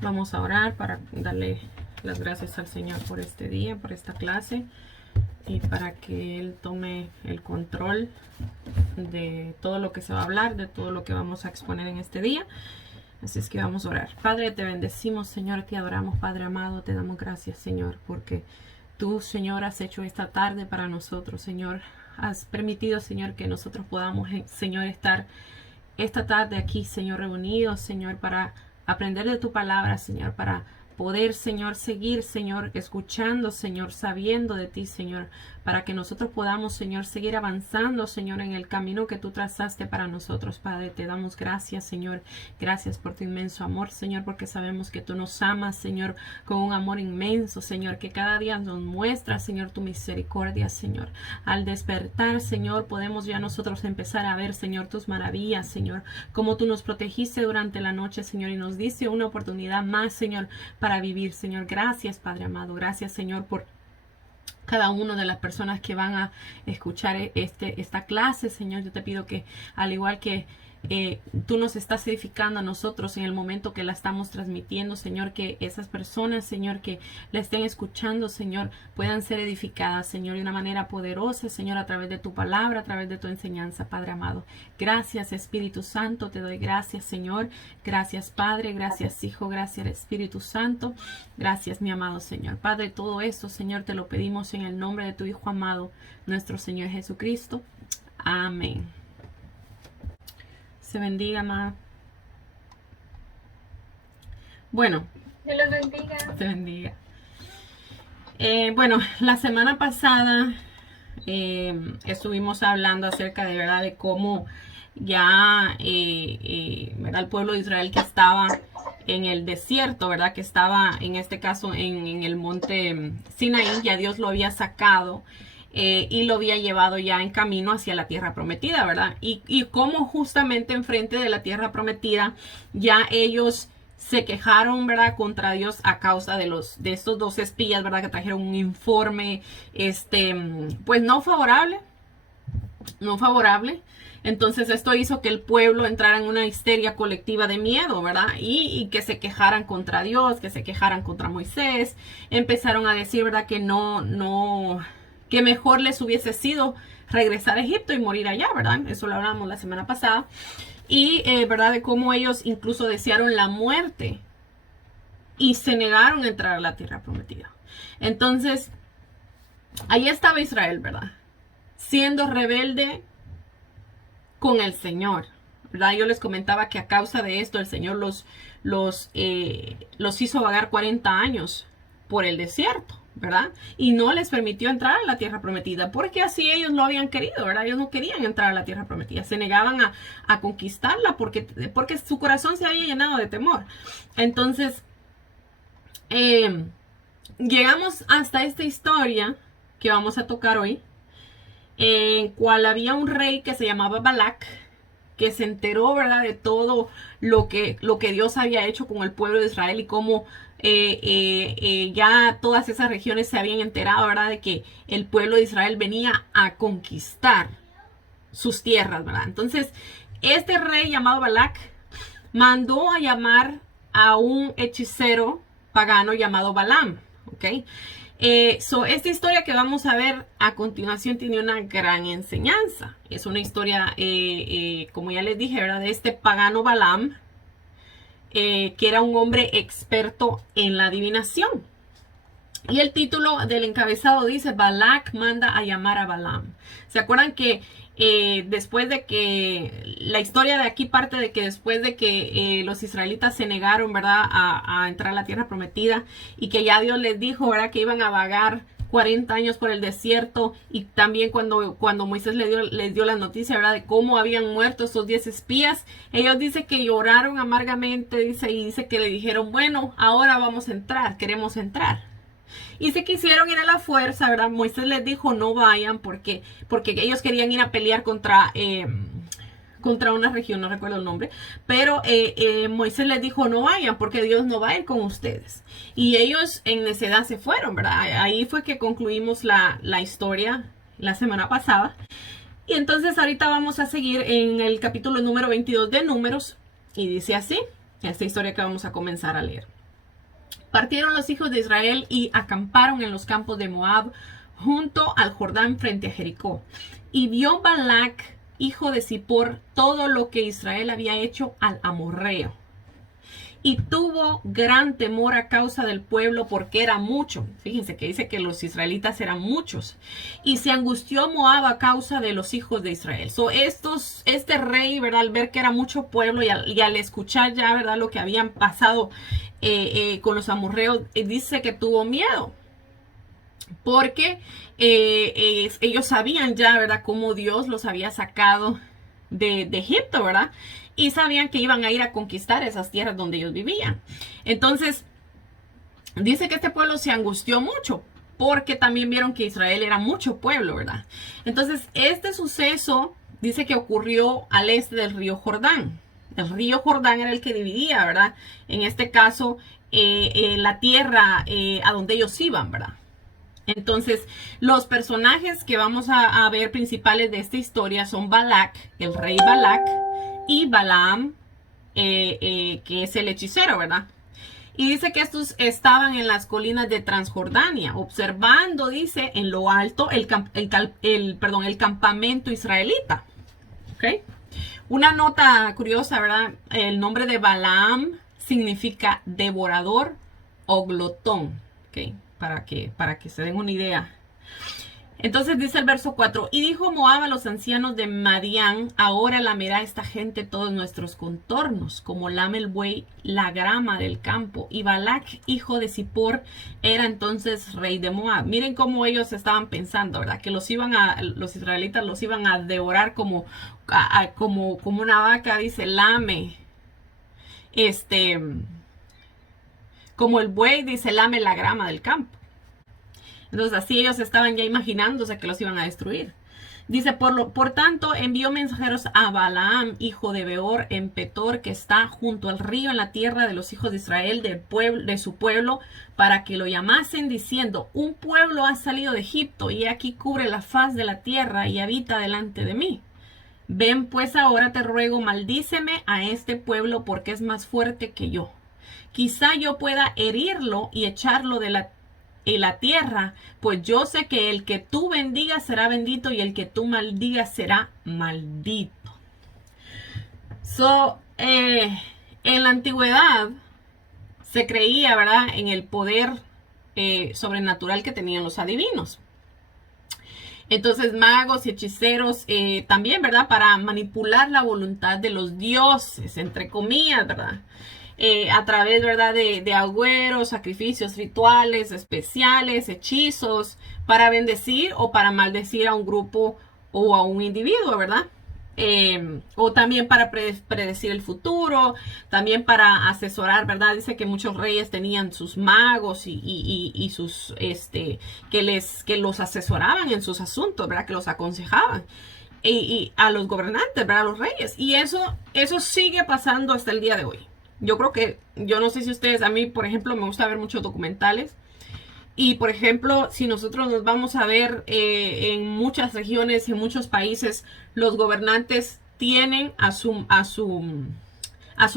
Vamos a orar para darle las gracias al Señor por este día, por esta clase, y para que Él tome el control de todo lo que se va a hablar, de todo lo que vamos a exponer en este día. Así es que vamos a orar. Padre, te bendecimos, Señor, te adoramos, Padre amado, te damos gracias, Señor, porque tú, Señor, has hecho esta tarde para nosotros, Señor. Has permitido, Señor, que nosotros podamos, Señor, estar esta tarde aquí, Señor, reunidos, Señor, para aprender de tu palabra, Señor, para poder, Señor, seguir, Señor, escuchando, Señor, sabiendo de ti, Señor, para que nosotros podamos, Señor, seguir avanzando, Señor, en el camino que tú trazaste para nosotros, Padre. Te damos gracias, Señor. Gracias por tu inmenso amor, Señor, porque sabemos que tú nos amas, Señor, con un amor inmenso, Señor, que cada día nos muestra, Señor, tu misericordia, Señor. Al despertar, Señor, podemos ya nosotros empezar a ver, Señor, tus maravillas, Señor, como tú nos protegiste durante la noche, Señor, y nos diste una oportunidad más, Señor, para vivir, Señor. Gracias, Padre amado. Gracias, Señor, por cada una de las personas que van a escuchar esta clase, Señor. Yo te pido que, al igual que tú nos estás edificando a nosotros en el momento que la estamos transmitiendo, Señor, que esas personas, Señor, que la estén escuchando, Señor, puedan ser edificadas, Señor, de una manera poderosa, Señor, a través de tu palabra, a través de tu enseñanza, Padre amado. Gracias, Espíritu Santo, te doy gracias, Señor. Gracias, Padre, gracias, Hijo, gracias, Espíritu Santo. Gracias, mi amado Señor. Padre, todo esto, Señor, te lo pedimos en el nombre de tu Hijo amado, nuestro Señor Jesucristo. Amén. Se bendiga, amada. Bueno. Dios los bendiga. Se bendiga. Bueno, la semana pasada estuvimos hablando acerca de verdad de cómo ya ¿verdad? El pueblo de Israel que estaba en el desierto, ¿verdad? Que estaba en este caso en el monte Sinaí, ya Dios lo había sacado. Y lo había llevado ya en camino hacia la tierra prometida, ¿verdad? Y como justamente enfrente de la tierra prometida ya ellos se quejaron, ¿verdad? Contra Dios a causa de estos dos espías, ¿verdad? Que trajeron un informe, pues no favorable. Entonces esto hizo que el pueblo entrara en una histeria colectiva de miedo, ¿verdad? Y que se quejaran contra Dios, que se quejaran contra Moisés. Empezaron a decir, ¿verdad? Que mejor les hubiese sido regresar a Egipto y morir allá, ¿verdad? Eso lo hablamos la semana pasada. Y, ¿verdad? De cómo ellos incluso desearon la muerte y se negaron a entrar a la tierra prometida. Entonces, ahí estaba Israel, ¿verdad? Siendo rebelde con el Señor, ¿verdad? Yo les comentaba que a causa de esto el Señor los hizo vagar 40 años por el desierto, ¿verdad? Y no les permitió entrar a la tierra prometida, porque así ellos lo habían querido, ¿verdad? Ellos no querían entrar a la tierra prometida, se negaban a conquistarla porque su corazón se había llenado de temor. Entonces, llegamos hasta esta historia que vamos a tocar hoy, en cual había un rey que se llamaba Balac, que se enteró, ¿verdad? De todo lo que Dios había hecho con el pueblo de Israel y cómo ya todas esas regiones se habían enterado, ¿verdad? De que el pueblo de Israel venía a conquistar sus tierras, ¿verdad? Entonces, este rey llamado Balac mandó a llamar a un hechicero pagano llamado Balaam, ¿ok? Esta historia que vamos a ver a continuación tiene una gran enseñanza. Es una historia, como ya les dije, ¿verdad? De este pagano Balaam, que era un hombre experto en la adivinación. Y el título del encabezado dice: Balac manda a llamar a Balaam. ¿Se acuerdan que después de que la historia de aquí parte de que después de que los israelitas se negaron, ¿verdad? A entrar a la tierra prometida, y que ya Dios les dijo, ¿verdad? Que iban a vagar 40 años por el desierto, y también cuando Moisés les dio la noticia, ¿verdad? De cómo habían muerto esos 10 espías, ellos dicen que lloraron amargamente, y dice que le dijeron: bueno, ahora vamos a entrar, queremos entrar. Y se quisieron ir a la fuerza, ¿verdad? Moisés les dijo: no vayan porque ellos querían ir a pelear contra una región, no recuerdo el nombre, pero Moisés les dijo: no vayan porque Dios no va a ir con ustedes. Y ellos en necedad se fueron, ¿verdad? Ahí fue que concluimos la historia la semana pasada. Y entonces ahorita vamos a seguir en el capítulo número 22 de Números, y dice así, esta historia que vamos a comenzar a leer. Partieron los hijos de Israel y acamparon en los campos de Moab junto al Jordán frente a Jericó. Y vio Balac, hijo de Zippor, todo lo que Israel había hecho al amorreo. Y tuvo gran temor a causa del pueblo porque era mucho. Fíjense que dice que los israelitas eran muchos. Y se angustió Moab a causa de los hijos de Israel. Este rey, ¿verdad? Al ver que era mucho pueblo y al escuchar ya, ¿verdad? Lo que habían pasado con los amorreos, dice que tuvo miedo. Porque ellos sabían ya, ¿verdad? Cómo Dios los había sacado de Egipto, ¿verdad? Y sabían que iban a ir a conquistar esas tierras donde ellos vivían. Entonces, dice que este pueblo se angustió mucho, porque también vieron que Israel era mucho pueblo, ¿verdad? Entonces, este suceso dice que ocurrió al este del río Jordán. El río Jordán era el que dividía, ¿verdad? En este caso, la tierra a donde ellos iban, ¿verdad? Entonces, los personajes que vamos a ver principales de esta historia son Balac, el rey Balac, y Balaam, que es el hechicero, ¿verdad? Y dice que estos estaban en las colinas de Transjordania, observando, dice, en lo alto el campamento israelita. ¿Ok? Una nota curiosa, ¿verdad? El nombre de Balaam significa devorador o glotón. ¿Ok? Para que se den una idea. Entonces dice el verso 4, y dijo Moab a los ancianos de Madián, ahora lamerá esta gente todos nuestros contornos, como lame el buey la grama del campo. Y Balac, hijo de Zippor, era entonces rey de Moab. Miren cómo ellos estaban pensando, ¿verdad? Que los israelitas los iban a devorar como una vaca, dice, lame. Como el buey, dice, lame la grama del campo. Entonces así ellos estaban ya imaginándose que los iban a destruir. Dice, por tanto, envió mensajeros a Balaam, hijo de Beor, en Petor, que está junto al río en la tierra de los hijos de Israel, de su pueblo, para que lo llamasen, diciendo, un pueblo ha salido de Egipto, y aquí cubre la faz de la tierra, y habita delante de mí. Ven pues ahora, te ruego, maldíceme a este pueblo, porque es más fuerte que yo. Quizá yo pueda herirlo y echarlo de la tierra, pues yo sé que el que tú bendigas será bendito y el que tú maldigas será maldito. En la antigüedad se creía, ¿verdad?, en el poder sobrenatural que tenían los adivinos. Entonces magos y hechiceros también, ¿verdad?, para manipular la voluntad de los dioses, entre comillas, ¿verdad?, a través, ¿verdad?, de agüeros, sacrificios rituales especiales, hechizos, para bendecir o para maldecir a un grupo o a un individuo, ¿verdad? O también para predecir el futuro, también para asesorar, ¿verdad? Dice que muchos reyes tenían sus magos y sus, que los asesoraban en sus asuntos, ¿verdad? Que los aconsejaban. Y a los gobernantes, ¿verdad? A los reyes. Y eso sigue pasando hasta el día de hoy. Yo no sé si ustedes, a mí, por ejemplo, me gusta ver muchos documentales. Y, por ejemplo, si nosotros nos vamos a ver en muchas regiones, en muchos países, los gobernantes tienen a su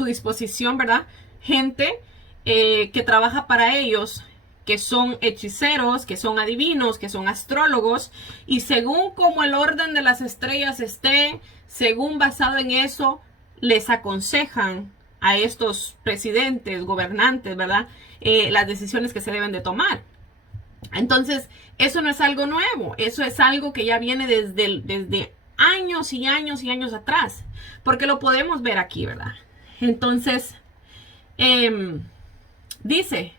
disposición, ¿verdad?, gente que trabaja para ellos, que son hechiceros, que son adivinos, que son astrólogos. Y según como el orden de las estrellas esté, según basado en eso, les aconsejan a estos presidentes, gobernantes, ¿verdad?, las decisiones que se deben de tomar. Entonces, eso no es algo nuevo, eso es algo que ya viene desde años y años y años atrás, porque lo podemos ver aquí, ¿verdad? Entonces, dice,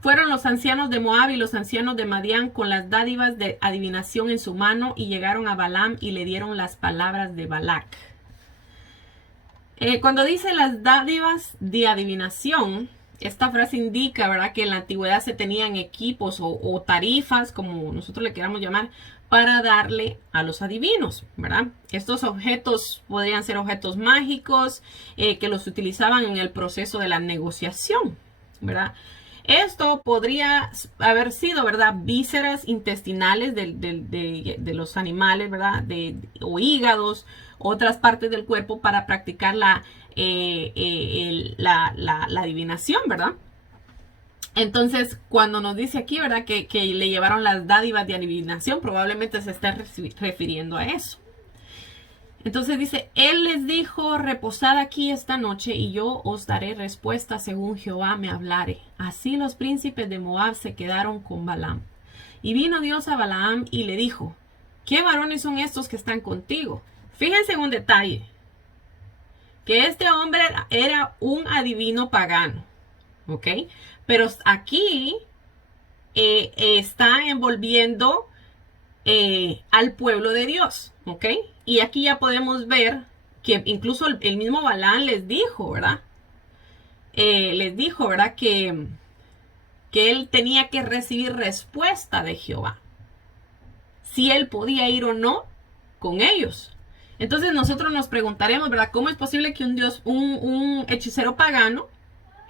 fueron los ancianos de Moab y los ancianos de Madián con las dádivas de adivinación en su mano y llegaron a Balaam y le dieron las palabras de Balac. Cuando dice las dádivas de adivinación, esta frase indica, ¿verdad?, que en la antigüedad se tenían equipos o tarifas, como nosotros le queramos llamar, para darle a los adivinos, ¿verdad? Estos objetos podrían ser objetos mágicos que los utilizaban en el proceso de la negociación, ¿verdad? Esto podría haber sido, ¿verdad?, vísceras intestinales de los animales, ¿verdad?, o hígados, otras partes del cuerpo para practicar la adivinación, ¿verdad? Entonces, cuando nos dice aquí, ¿verdad? Que le llevaron las dádivas de adivinación, probablemente se está refiriendo a eso. Entonces dice, él les dijo, reposad aquí esta noche y yo os daré respuesta según Jehová me hablare. Así los príncipes de Moab se quedaron con Balaam. Y vino Dios a Balaam y le dijo, ¿qué varones son estos que están contigo? Fíjense en un detalle, que este hombre era un adivino pagano, ¿ok? Pero aquí está envolviendo al pueblo de Dios, ¿ok? Y aquí ya podemos ver que incluso el mismo Balaam les dijo, ¿verdad? Les dijo, ¿verdad? Que él tenía que recibir respuesta de Jehová. Si él podía ir o no con ellos. Entonces nosotros nos preguntaremos, ¿verdad? ¿Cómo es posible que un hechicero pagano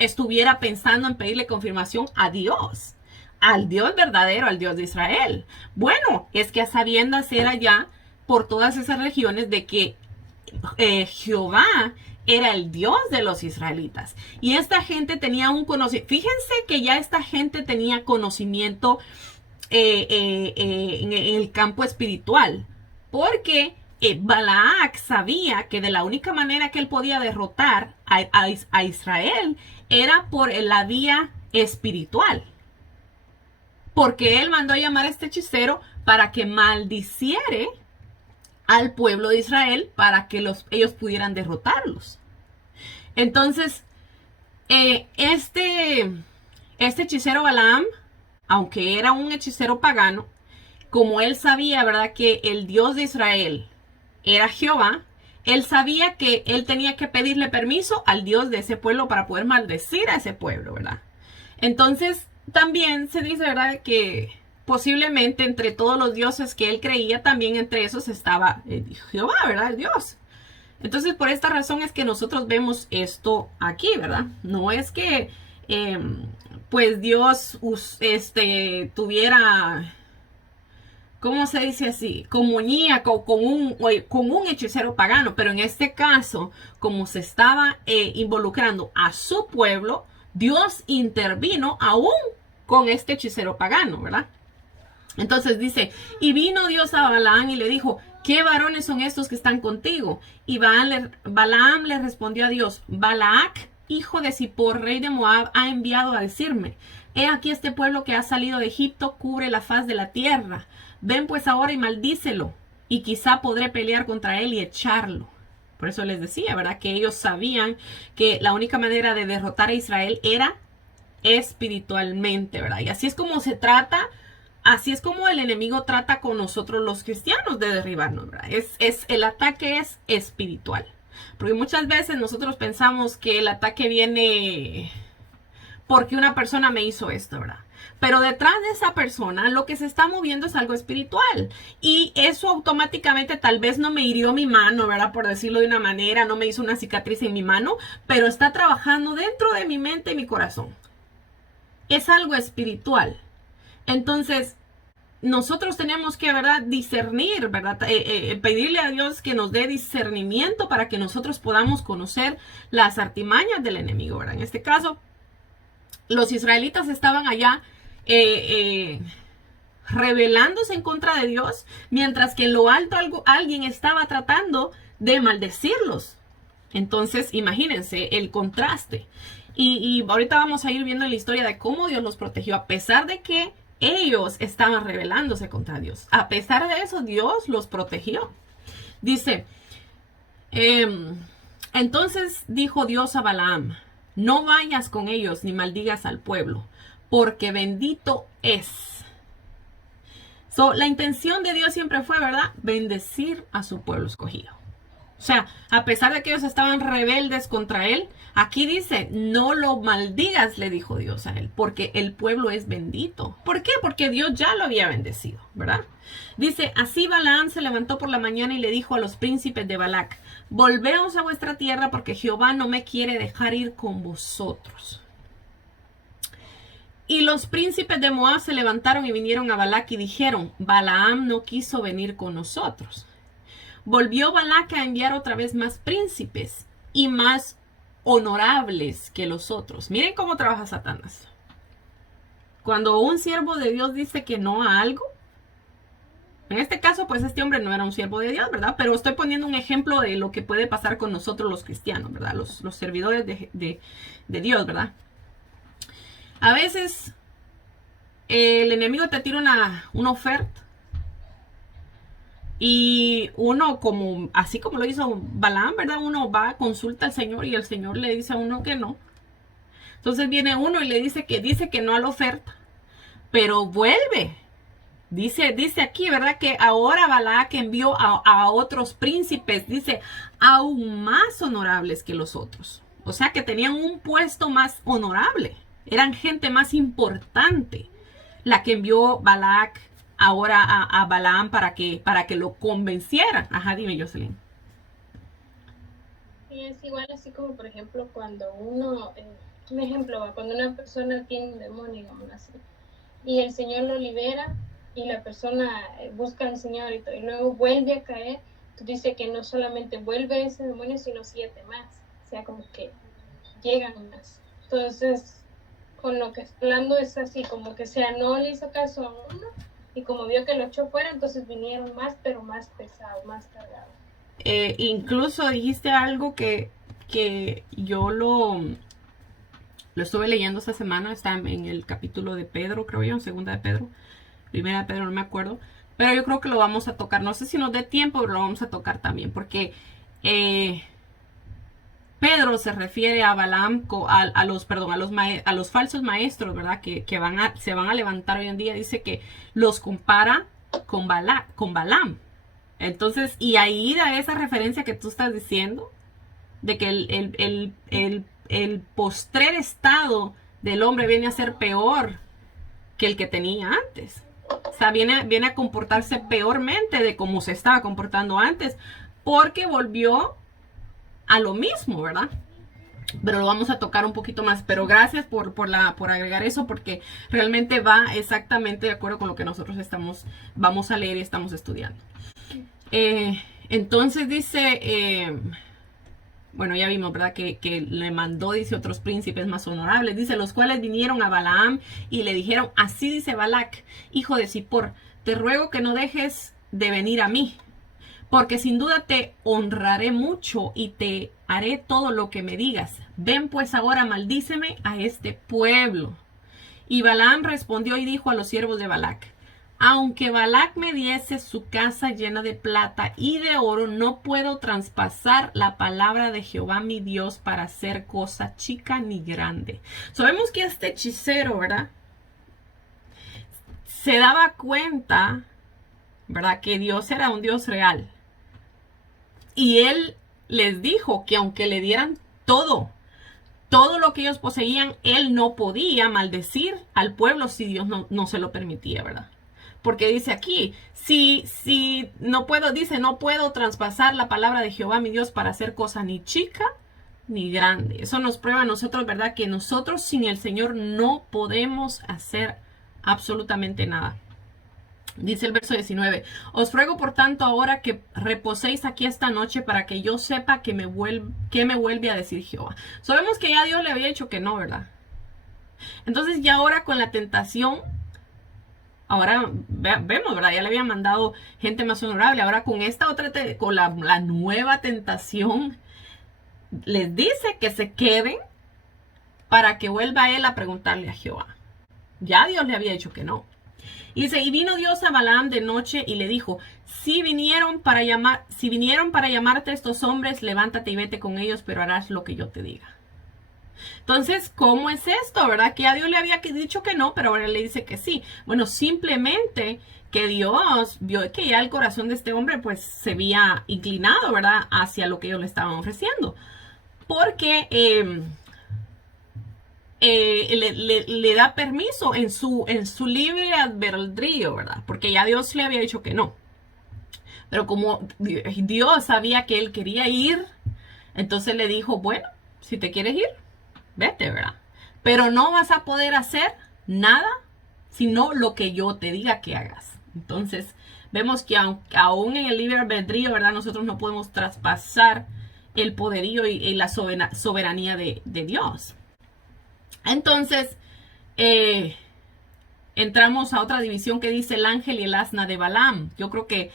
estuviera pensando en pedirle confirmación a Dios? Al Dios verdadero, al Dios de Israel. Bueno, es que a sabiendas era ya por todas esas regiones de que Jehová era el Dios de los israelitas. Y esta gente tenía un conocimiento. Fíjense que ya esta gente tenía conocimiento en el campo espiritual. Porque Balac sabía que de la única manera que él podía derrotar a Israel era por la vía espiritual. Porque él mandó a llamar a este hechicero para que maldiciere al pueblo de Israel para que ellos pudieran derrotarlos. Entonces, este hechicero Balaam, aunque era un hechicero pagano, como él sabía, ¿verdad?, que el Dios de Israel era Jehová, él sabía que él tenía que pedirle permiso al Dios de ese pueblo para poder maldecir a ese pueblo, ¿verdad? Entonces, también se dice, ¿verdad?, que posiblemente entre todos los dioses que él creía, también entre esos estaba Jehová, ¿verdad?, el Dios. Entonces, por esta razón es que nosotros vemos esto aquí, ¿verdad? No es que, pues, Dios tuviera, ¿cómo se dice así? Comunía con un hechicero pagano, pero en este caso, como se estaba involucrando a su pueblo, Dios intervino aún con este hechicero pagano, ¿verdad? Entonces dice, y vino Dios a Balaam y le dijo, ¿qué varones son estos que están contigo? Y Balaam le respondió a Dios, Balac, hijo de Zippor, rey de Moab, ha enviado a decirme, he aquí este pueblo que ha salido de Egipto cubre la faz de la tierra. Ven pues ahora y maldícelo, y quizá podré pelear contra él y echarlo. Por eso les decía, ¿verdad?, que ellos sabían que la única manera de derrotar a Israel era espiritualmente, ¿verdad? Y así es como se trata, así es como el enemigo trata con nosotros los cristianos de derribarnos, ¿verdad? El ataque es espiritual. Porque muchas veces nosotros pensamos que el ataque viene porque una persona me hizo esto, ¿verdad? Pero detrás de esa persona lo que se está moviendo es algo espiritual. Y eso automáticamente tal vez no me hirió mi mano, ¿verdad? Por decirlo de una manera, no me hizo una cicatriz en mi mano, pero está trabajando dentro de mi mente y mi corazón. Es algo espiritual. Entonces, nosotros tenemos que, ¿verdad?, discernir, ¿verdad? Pedirle a Dios que nos dé discernimiento para que nosotros podamos conocer las artimañas del enemigo, ¿verdad? En este caso, los israelitas estaban allá rebelándose en contra de Dios, mientras que en lo alto alguien estaba tratando de maldecirlos. Entonces, imagínense el contraste. Y ahorita vamos a ir viendo la historia de cómo Dios los protegió, a pesar de que ellos estaban rebelándose contra Dios. A pesar de eso, Dios los protegió. Dice, entonces dijo Dios a Balaam, no vayas con ellos ni maldigas al pueblo, porque bendito es. La intención de Dios siempre fue, ¿verdad?, bendecir a su pueblo escogido. O sea, a pesar de que ellos estaban rebeldes contra él, aquí dice, no lo maldigas, le dijo Dios a él, porque el pueblo es bendito. ¿Por qué? Porque Dios ya lo había bendecido, ¿verdad? Dice, así Balaam se levantó por la mañana y le dijo a los príncipes de Balac, volveos a vuestra tierra porque Jehová no me quiere dejar ir con vosotros. Y los príncipes de Moab se levantaron y vinieron a Balac y dijeron, Balaam no quiso venir con nosotros. Volvió Balac a enviar otra vez más príncipes y más honorables que los otros. Miren cómo trabaja Satanás. cuando un siervo de Dios dice que no a algo, en este caso, pues este hombre no era un siervo de Dios, ¿verdad? Pero estoy poniendo un ejemplo de lo que puede pasar con nosotros los cristianos, ¿verdad? Los servidores de Dios, ¿verdad? A veces el enemigo te tira una oferta y uno, como así como lo hizo Balaam, ¿verdad? Uno va, consulta al Señor y el Señor le dice a uno que no. Entonces viene uno y le dice que no a la oferta, pero vuelve. Dice aquí, ¿verdad? Que ahora Balac envió a otros príncipes, dice, aún más honorables que los otros. O sea que tenían un puesto más honorable. Eran gente más importante la que envió Balac ahora a Balaam para que lo convenciera. Ajá, dime, Jocelyn. Y es igual así como, por ejemplo, cuando uno, un ejemplo, cuando una persona tiene un demonio, digamos así, y el Señor lo libera, y la persona busca al Señor y todo, y luego vuelve a caer, tú dices que no solamente vuelve ese demonio, sino 7 más. O sea, como que llegan más. Entonces, con lo que está hablando es así, como que sea, no le hizo caso a uno, y como vio que lo echó fuera, entonces vinieron más, pero más pesados, más cargados. Incluso dijiste algo que yo lo estuve leyendo esta semana, está en el capítulo de Pedro, creo yo, en segunda de Pedro. Primera de Pedro, no me acuerdo. Pero yo creo que lo vamos a tocar. No sé si nos dé tiempo, pero lo vamos a tocar también. Porque Pedro se refiere a Balaam, a los falsos maestros, ¿verdad? Que se van a levantar hoy en día. Dice que los compara con Balaam. Entonces, y ahí da esa referencia que tú estás diciendo, de que el postrer estado del hombre viene a ser peor que el que tenía antes. O sea, viene a comportarse peormente de como se estaba comportando antes, porque volvió a lo mismo, ¿verdad? Pero lo vamos a tocar un poquito más. Pero gracias por agregar eso, porque realmente va exactamente de acuerdo con lo que nosotros vamos a leer y estamos estudiando. Entonces dice, bueno, ya vimos, ¿verdad? Que le mandó, dice, otros príncipes más honorables, dice, los cuales vinieron a Balaam y le dijeron, así dice Balac, hijo de Zippor, te ruego que no dejes de venir a mí, porque sin duda te honraré mucho y te haré todo lo que me digas. Ven pues ahora, maldíceme a este pueblo. Y Balaam respondió y dijo a los siervos de Balac, aunque Balac me diese su casa llena de plata y de oro, no puedo traspasar la palabra de Jehová mi Dios para hacer cosa chica ni grande. Sabemos que este hechicero, ¿verdad? Se daba cuenta, ¿verdad? Que Dios era un Dios real. Y él les dijo que aunque le dieran todo lo que ellos poseían, él no podía maldecir al pueblo si Dios no se lo permitía, ¿verdad? Porque dice aquí, si no puedo, dice, no puedo traspasar la palabra de Jehová mi Dios para hacer cosa ni chica ni grande. Eso nos prueba a nosotros, ¿verdad? Que nosotros sin el Señor no podemos hacer absolutamente nada. Dice el verso 19, os ruego por tanto ahora que reposéis aquí esta noche para que yo sepa que me vuelve a decir Jehová. Sabemos que ya Dios le había dicho que no, ¿verdad? Entonces ya ahora con la tentación, ahora vemos, ¿verdad? Ya le habían mandado gente más honorable. Ahora con esta otra, con la nueva tentación, les dice que se queden para que vuelva él a preguntarle a Jehová. Ya Dios le había dicho que no. Y dice, y vino Dios a Balaam de noche y le dijo, si vinieron para llamarte estos hombres, levántate y vete con ellos, pero harás lo que yo te diga. Entonces, ¿cómo es esto, verdad? Que ya Dios le había dicho que no, pero ahora le dice que sí. Bueno, simplemente que Dios vio que ya el corazón de este hombre pues se había inclinado, ¿verdad? Hacia lo que ellos le estaban ofreciendo. Porque le da permiso en su libre albedrío, ¿verdad? Porque ya Dios le había dicho que no. Pero como Dios sabía que él quería ir, entonces le dijo, bueno, si te quieres ir, vete, ¿verdad? Pero no vas a poder hacer nada sino lo que yo te diga que hagas. Entonces, vemos que aún en el libre albedrío, ¿verdad? Nosotros no podemos traspasar el poderío y la soberanía de Dios. Entonces, entramos a otra división que dice el ángel y el asna de Balaam. Yo creo que,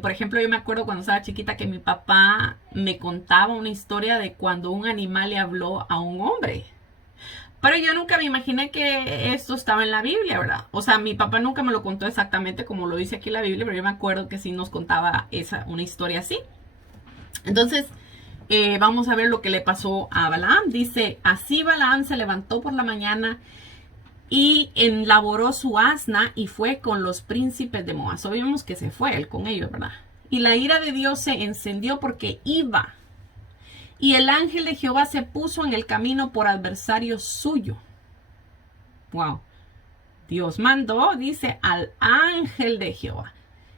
por ejemplo, yo me acuerdo cuando estaba chiquita que mi papá me contaba una historia de cuando un animal le habló a un hombre. Pero yo nunca me imaginé que esto estaba en la Biblia, ¿verdad? O sea, mi papá nunca me lo contó exactamente como lo dice aquí la Biblia, pero yo me acuerdo que sí nos contaba una historia así. Entonces, vamos a ver lo que le pasó a Balaam. Dice, así Balaam se levantó por la mañana y enlaboró su asna y fue con los príncipes de Moab. Vimos que se fue él con ellos, ¿verdad? Y la ira de Dios se encendió porque iba. Y el ángel de Jehová se puso en el camino por adversario suyo. Wow. Dios mandó, dice, al ángel de Jehová.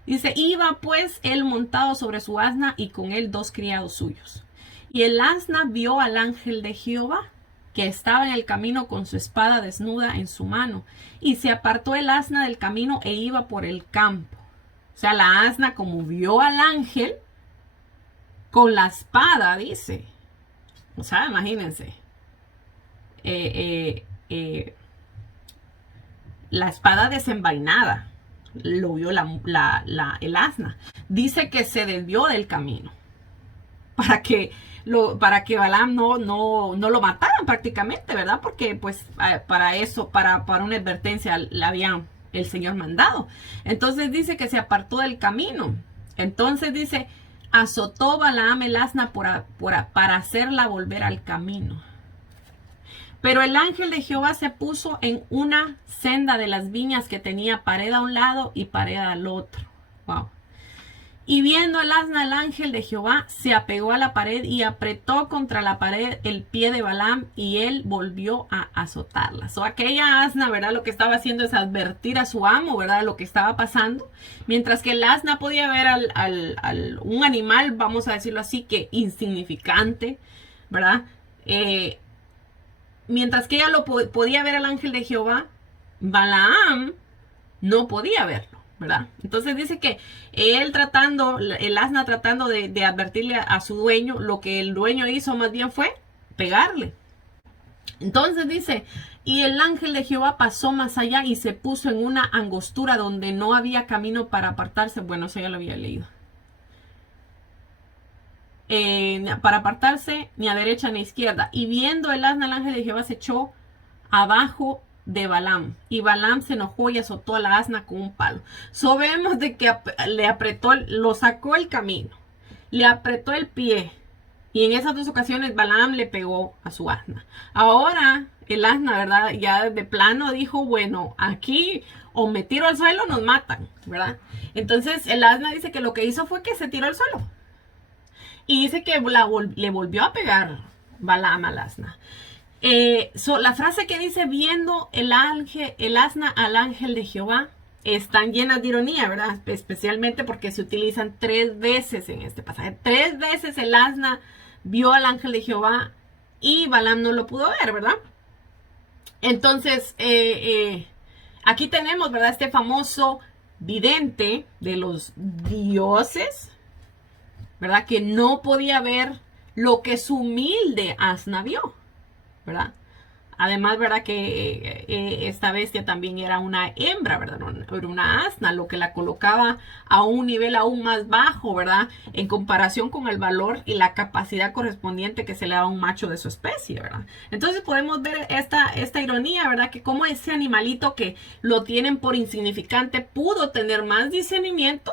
Dice, iba pues él montado sobre su asna y con él 2 criados suyos. Y el asna vio al ángel de Jehová, que estaba en el camino con su espada desnuda en su mano. Y se apartó el asna del camino e iba por el campo. O sea, la asna como vio al ángel con la espada, dice. O sea, imagínense. La espada desenvainada. Lo vio el asna. Dice que se desvió del camino. Para que Balaam no lo mataran prácticamente, ¿verdad? Porque pues para eso, para una advertencia le había el Señor mandado. Entonces dice que se apartó del camino. Entonces dice, azotó Balaam el asna para hacerla volver al camino. Pero el ángel de Jehová se puso en una senda de las viñas que tenía pared a un lado y pared al otro. Wow. Y viendo el asna, el ángel de Jehová se apegó a la pared y apretó contra la pared el pie de Balaam y él volvió a azotarla. Aquella asna, ¿verdad? Lo que estaba haciendo es advertir a su amo, ¿verdad? Lo que estaba pasando. Mientras que el asna podía ver un animal, vamos a decirlo así, que insignificante, ¿verdad? Mientras que ella podía ver al ángel de Jehová, Balaam no podía verlo. ¿Verdad? Entonces dice que el asna tratando de advertirle a su dueño, lo que el dueño hizo más bien fue pegarle. Entonces dice, y el ángel de Jehová pasó más allá y se puso en una angostura donde no había camino para apartarse. Bueno, eso ya lo había leído. Para apartarse ni a derecha ni a izquierda. Y viendo el asna, el ángel de Jehová se echó abajo de Balaam, y Balaam se enojó y azotó a la asna con un palo. Vemos de que le apretó, lo sacó el camino, le apretó el pie, y en esas 2 ocasiones Balaam le pegó a su asna. Ahora el asna, ¿verdad? Ya de plano dijo, bueno, aquí o me tiro al suelo o nos matan, ¿verdad? Entonces el asna dice que lo que hizo fue que se tiró al suelo, y dice que le volvió a pegar Balaam al asna. La frase que dice viendo el asna al ángel de Jehová están llenas de ironía, ¿verdad? Especialmente porque se utilizan 3 veces en este pasaje. 3 veces el asna vio al ángel de Jehová y Balaam no lo pudo ver, ¿verdad? Entonces, aquí tenemos, ¿verdad? Este famoso vidente de los dioses, ¿verdad? Que no podía ver lo que su humilde asna vio, ¿verdad? Además, ¿verdad? Que esta bestia también era una hembra, ¿verdad? Era una asna, lo que la colocaba a un nivel aún más bajo, ¿verdad? En comparación con el valor y la capacidad correspondiente que se le da a un macho de su especie, ¿verdad? Entonces podemos ver esta ironía, ¿verdad? Que como ese animalito que lo tienen por insignificante pudo tener más discernimiento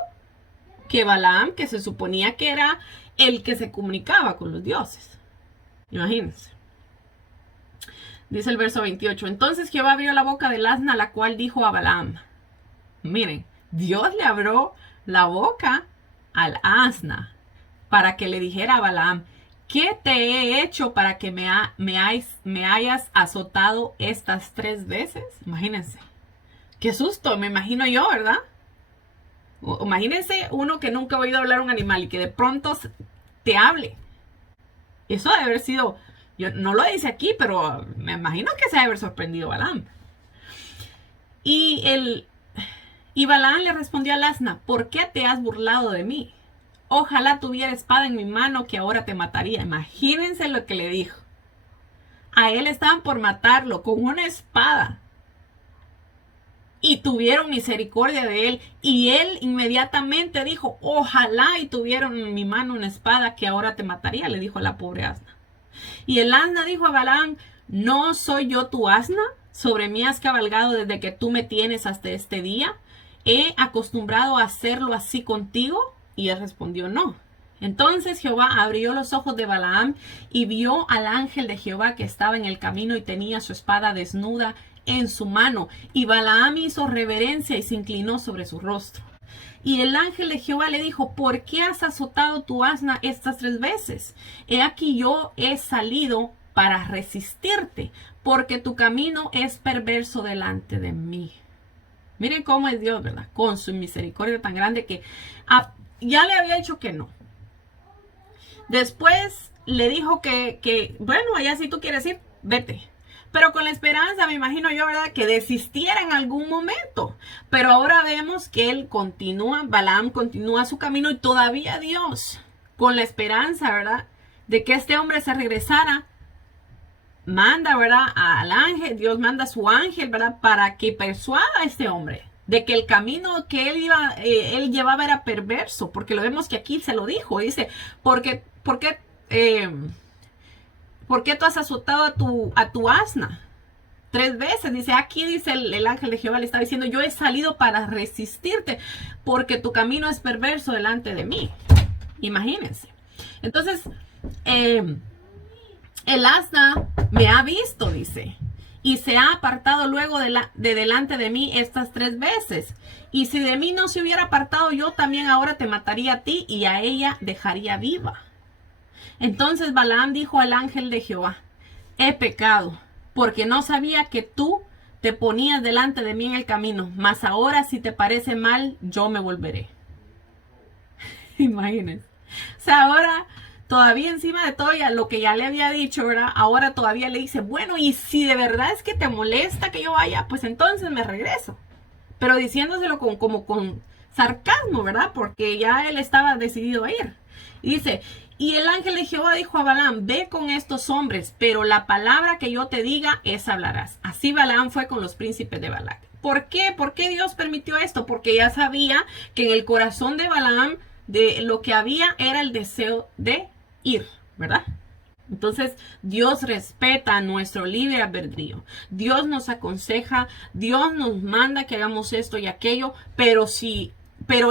que Balaam, que se suponía que era el que se comunicaba con los dioses. Imagínense. Dice el verso 28. Entonces Jehová abrió la boca del asna, la cual dijo a Balaam. Miren, Dios le abrió la boca al asna para que le dijera a Balaam, ¿qué te he hecho para que me hayas azotado estas 3 veces? Imagínense. Qué susto, me imagino yo, ¿verdad? Imagínense uno que nunca ha oído hablar un animal y que de pronto te hable. Eso debe haber sido... Yo no lo dice aquí, pero me imagino que se debe haber sorprendido Balaam. Y Balaam le respondió al asna, ¿por qué te has burlado de mí? Ojalá tuviera espada en mi mano que ahora te mataría. Imagínense lo que le dijo. A él estaban por matarlo con una espada. y tuvieron misericordia de él. Y él inmediatamente dijo, ojalá y tuvieron en mi mano una espada que ahora te mataría, le dijo a la pobre asna. Y el asna dijo a Balaam, ¿no soy yo tu asna? Sobre mí has cabalgado desde que tú me tienes hasta este día. ¿He acostumbrado a hacerlo así contigo? Y él respondió, no. Entonces Jehová abrió los ojos de Balaam y vio al ángel de Jehová que estaba en el camino y tenía su espada desnuda en su mano. Y Balaam hizo reverencia y se inclinó sobre su rostro. Y el ángel de Jehová le dijo, ¿por qué has azotado tu asna estas 3 veces? He aquí yo he salido para resistirte, porque tu camino es perverso delante de mí. Miren cómo es Dios, ¿verdad? Con su misericordia tan grande que ya le había dicho que no. Después le dijo que bueno, allá si tú quieres ir, vete. Pero con la esperanza, me imagino yo, ¿verdad? Que desistiera en algún momento. Pero ahora vemos que él continúa, Balaam continúa su camino y todavía Dios, con la esperanza, ¿verdad? De que este hombre se regresara, manda, ¿verdad? Al ángel, Dios manda a su ángel, ¿verdad? Para que persuada a este hombre de que el camino que él llevaba era perverso, porque lo vemos que aquí se lo dijo, dice, ¿por qué tú has azotado a tu asna 3 veces? Dice, aquí dice el ángel de Jehová, le está diciendo, yo he salido para resistirte, porque tu camino es perverso delante de mí. Imagínense. Entonces, el asna me ha visto, dice, y se ha apartado luego de delante de mí estas 3 veces. Y si de mí no se hubiera apartado, yo también ahora te mataría a ti y a ella dejaría viva. Entonces Balaam dijo al ángel de Jehová, he pecado, porque no sabía que tú te ponías delante de mí en el camino, mas ahora si te parece mal, yo me volveré. Imagínense. O sea, ahora todavía encima de todo ya lo que ya le había dicho, ¿verdad? Ahora todavía le dice, bueno, y si de verdad es que te molesta que yo vaya, pues entonces me regreso. Pero diciéndoselo como con sarcasmo, ¿verdad? Porque ya él estaba decidido a ir. Y dice, y el ángel de Jehová dijo a Balaam, ve con estos hombres, pero la palabra que yo te diga, esa hablarás. Así Balaam fue con los príncipes de Balac. ¿Por qué? ¿Por qué Dios permitió esto? Porque ya sabía que en el corazón de Balaam, de lo que había era el deseo de ir, ¿verdad? Entonces, Dios respeta nuestro libre albedrío. Dios nos aconseja, Dios nos manda que hagamos esto y aquello, pero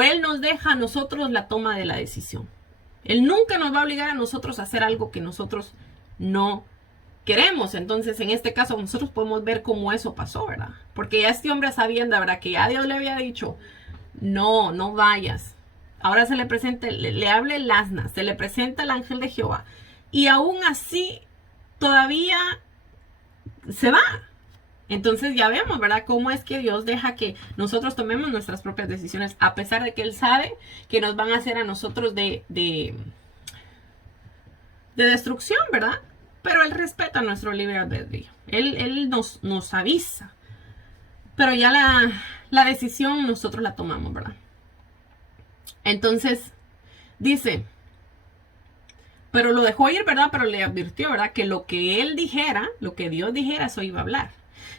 Él nos deja a nosotros la toma de la decisión. Él nunca nos va a obligar a nosotros a hacer algo que nosotros no queremos. Entonces, en este caso, nosotros podemos ver cómo eso pasó, ¿verdad? Porque ya este hombre sabiendo, ¿verdad? Que ya Dios le había dicho, no vayas. Ahora se le presenta, le habla el asna, se le presenta el ángel de Jehová. Y aún así, todavía se va. Entonces ya vemos, ¿verdad? Cómo es que Dios deja que nosotros tomemos nuestras propias decisiones, a pesar de que Él sabe que nos van a hacer a nosotros de destrucción, ¿verdad? Pero Él respeta nuestro libre albedrío. Él nos avisa. Pero ya la decisión nosotros la tomamos, ¿verdad? Entonces, dice, pero lo dejó ir, ¿verdad? Pero le advirtió, ¿verdad? Que lo que él dijera, lo que Dios dijera, eso iba a hablar.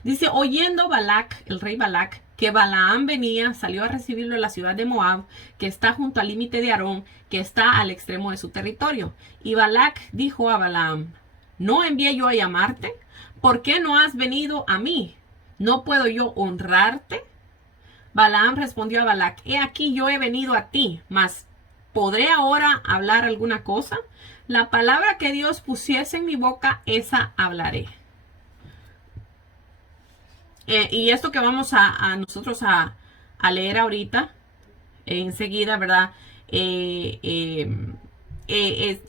Dice, oyendo Balac, el rey Balac, que Balaam venía, salió a recibirlo en la ciudad de Moab, que está junto al límite de Aarón, que está al extremo de su territorio. Y Balac dijo a Balaam, ¿no envié yo a llamarte? ¿Por qué no has venido a mí? ¿No puedo yo honrarte? Balaam respondió a Balac, he aquí yo he venido a ti, mas ¿podré ahora hablar alguna cosa? La palabra que Dios pusiese en mi boca, esa hablaré. Y esto que vamos a nosotros a leer ahorita, enseguida, ¿verdad?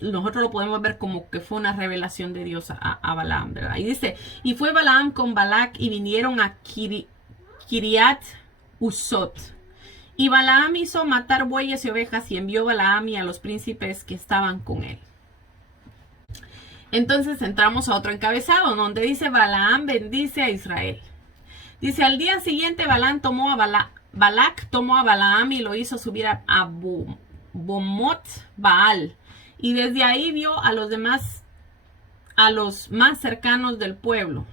Nosotros lo podemos ver como que fue una revelación de Dios a Balaam, ¿verdad? Y dice, y fue Balaam con Balac y vinieron a Kiriat Usot. Y Balaam hizo matar bueyes y ovejas y envió Balaam y a los príncipes que estaban con él. Entonces entramos a otro encabezado donde dice Balaam bendice a Israel. Dice, al día siguiente Balac tomó a Balaam y lo hizo subir a Bomot Baal. Y desde ahí vio a los más cercanos del pueblo.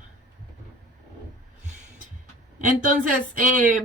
Entonces,